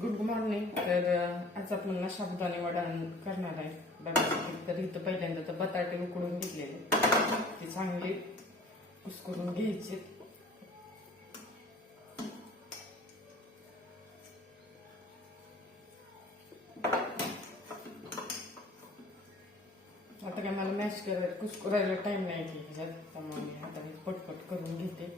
Good morning तर आज आपण ना साबुदाणे वडा करणार आहे. डब्यासाठी तर इथं पहिल्यांदा तर बटाटे उकडून घेतलेले. ते चांगले कुसकरून घ्यायचे. आता काय मला मॅश करायला कुसकुरायला टाइम नाही की ह्याच्यात. त्यामुळे आता मी पटपट करून घेते.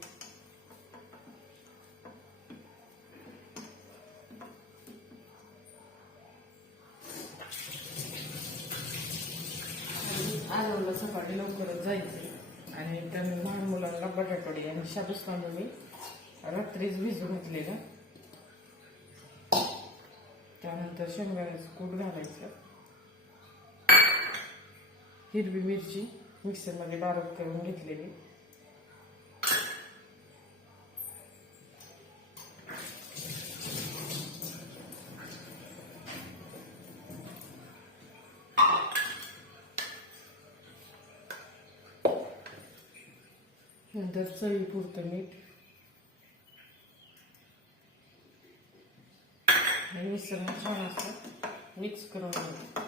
मुलांना आणि शाबूस मी. रात्रीच भिजू घातलेलं. त्यानंतर शेंगदाण्याचं कूट घालायचं. हिरवी मिरची मिक्सरमध्ये बारीक करून घेतलेली. नंतर चवीपुरतं मीठ आणि मिश्रण छान असं मिक्स करून घ्यायचं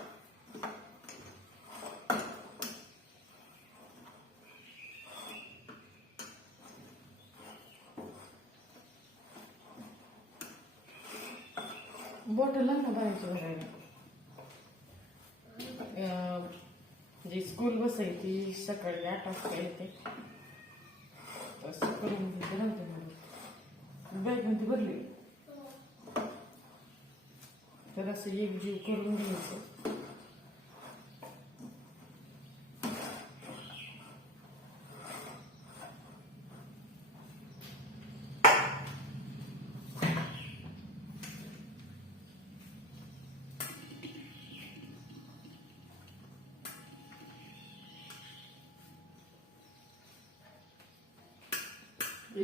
बॉटल ना बाहेरची भरायला. जी स्कूल बस आहे ती सकाळी आठ वाजता येते. तसं करून घेते नव्हते मला बॅगमध्ये भरली तर असं एक जीव करून घ्यायचं.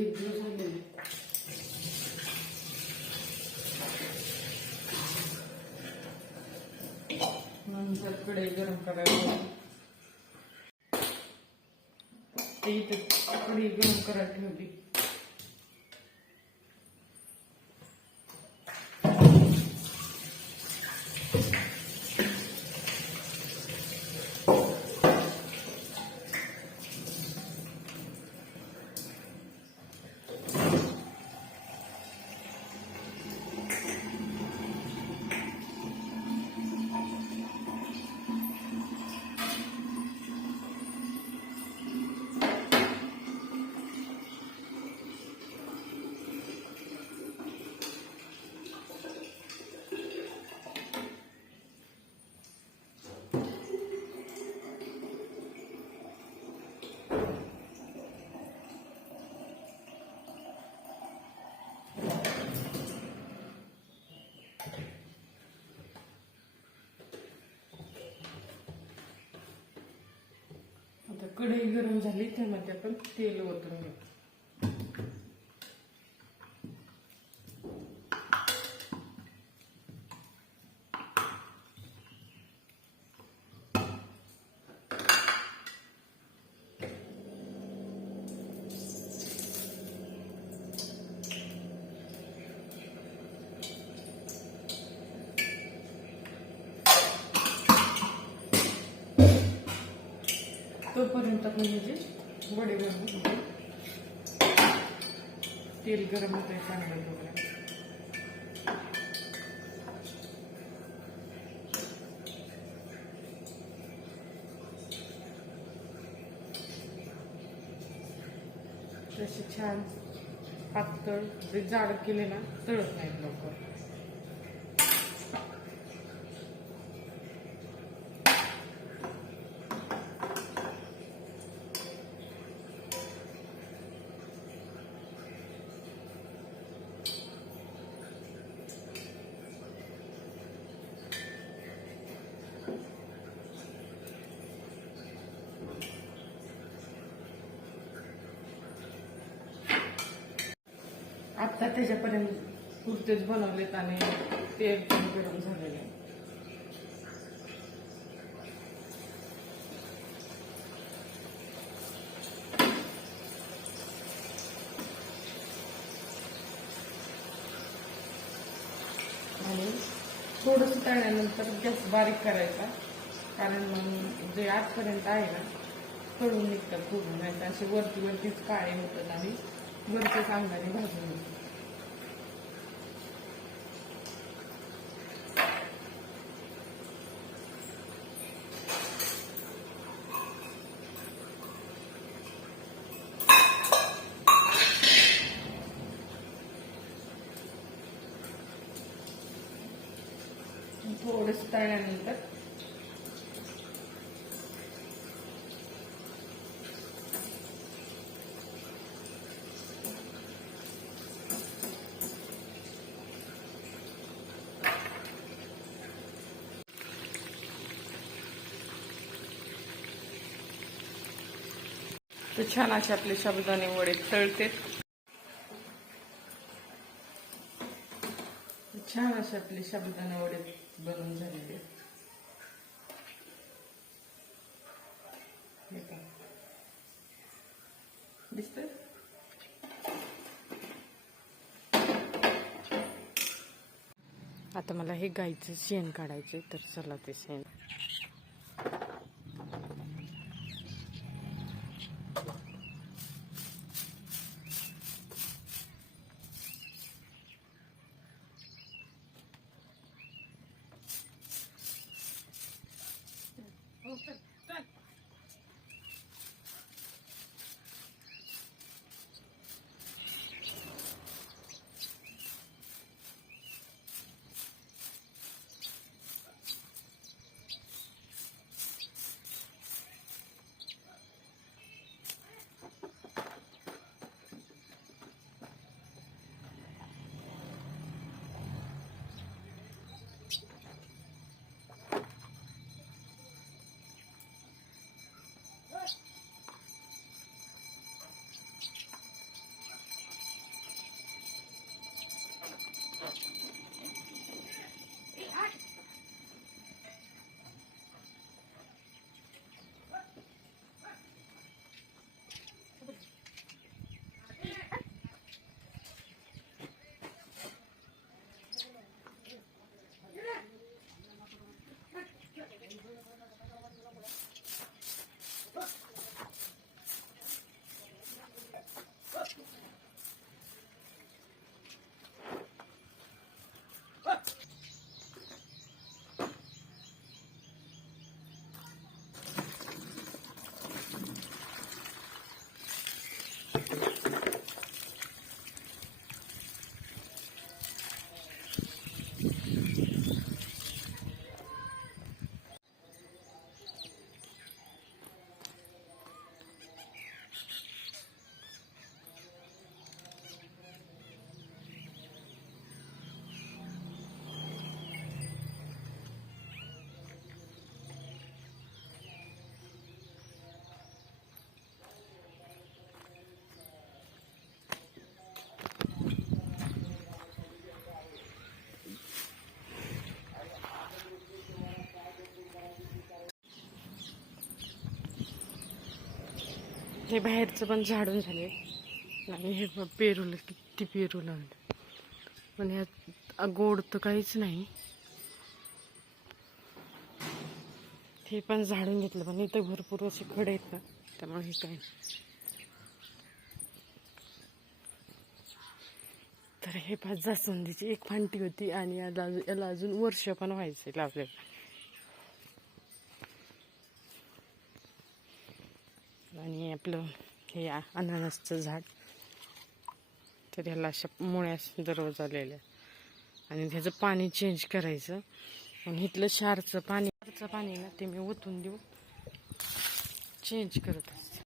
एक दिवस झालेले नंतर कढई गरम करायला ते इथे कढई गरम करायला ठेवली. कढई गरम झाली त्यामध्ये आपण तेल ओतून घेऊ. तोपर्यंत आपण म्हणजे वडे बनवून तेल गरम होत आहे चांगलं तोपर्यंत तसे छान पातळ जे जाड केले ना तळत नाहीत लवकर. आता त्याच्यापर्यंत कुर्तेच बनवलेत आणि ते एकदम गरम झालेले. आणि थोडंसं तळल्यानंतर गॅस बारीक करायचा कारण मग जे आजपर्यंत आहे ना तळून निघतात पूर्ण नाही तर असे वरती वरतीच काळे होतात आणि वरच्या चांगल्याने भाजून होतात थोडंसं तळल्यानंतर तर छान असे आपले साबुदाणे वडे तळते. छान असे आपले साबुदाणे वडे बनवून झालेले हे पहा. आता मला हे गाईचं शेण काढायचं तर चला ते शेण. हे बाहेरचं पण झाडून झाले. आणि हे पेरूलं पेरूला किती पेरू लागले पण ह्यात गोड तर काहीच नाही. हे पण झाडून घेतलं पण इथे भरपूर असे खडे आहेत ना त्यामुळे हे काही तर हे पाच जास्वंदीची एक फांटी होती आणि याला याला अजून वर्ष पण व्हायचे लावलेलं आणि आपलं हे अननसचं झाड. तर ह्याला अशा मुळ्या दररोज आलेल्या आणि त्याचं पाणी चेंज करायचं. आणि इथलं क्षारचं पाणी शारचं पाणी ना ते मी ओतून देऊ. चेंज करत असते.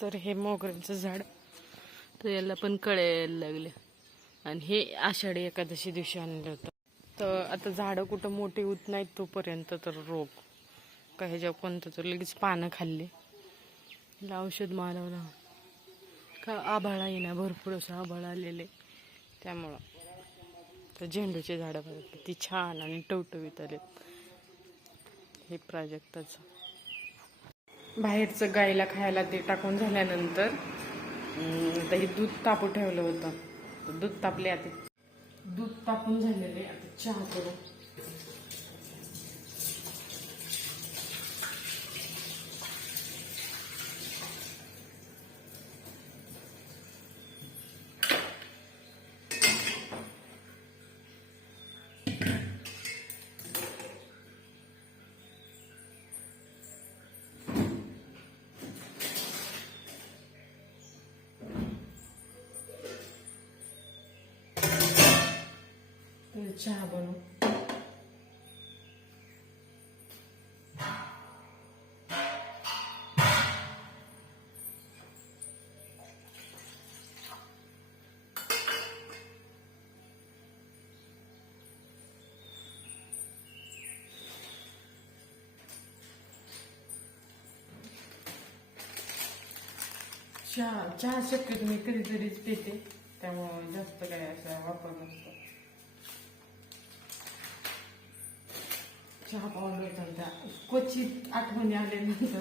तर हे मोगऱ्यांचं झाड तर याला पण कळायला लागले. आणि हे आषाढी एकादशी दिवशी आणलं होतं. तर आता झाडं कुठं मोठी होत नाहीत तोपर्यंत तर रोग का ह्याच्या कोणतं तर लगेच पानं खाल्ली. याला औषध मारवलं का आभाळा येणार भरपूर असं आभाळ आलेले. त्यामुळं. तर झेंडूचे झाडं बघा किती छान आणि टवटवीत आले हे प्राजक्ताचं. बाहेरचं गाईला खायला ते टाकून झाल्यानंतर आता हे दूध तापू ठेवलं होतं. तर दूध तापले आता दूध तापून झालेले आता चहा करू. चहा बनवू चहा चहा शक्यतो मी कधीतरीच पिते त्यामुळं जास्त काय असा वापर नसतो चहा पावडर त्या. क्वचित आठवणी आल्यानंतर.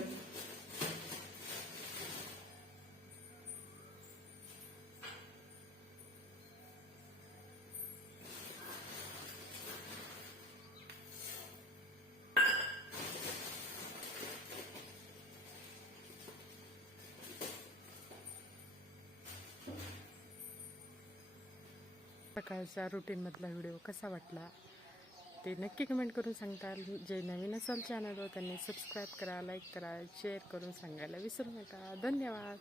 सकाळचा रुटीनमधला व्हिडिओ कसा वाटला? ते नक्की कमेंट करून सांगताल जे नवीन असाल चॅनलवर त्यांनी सबस्क्राईब करा लाईक करा शेअर करून सांगायला विसरू नका. धन्यवाद.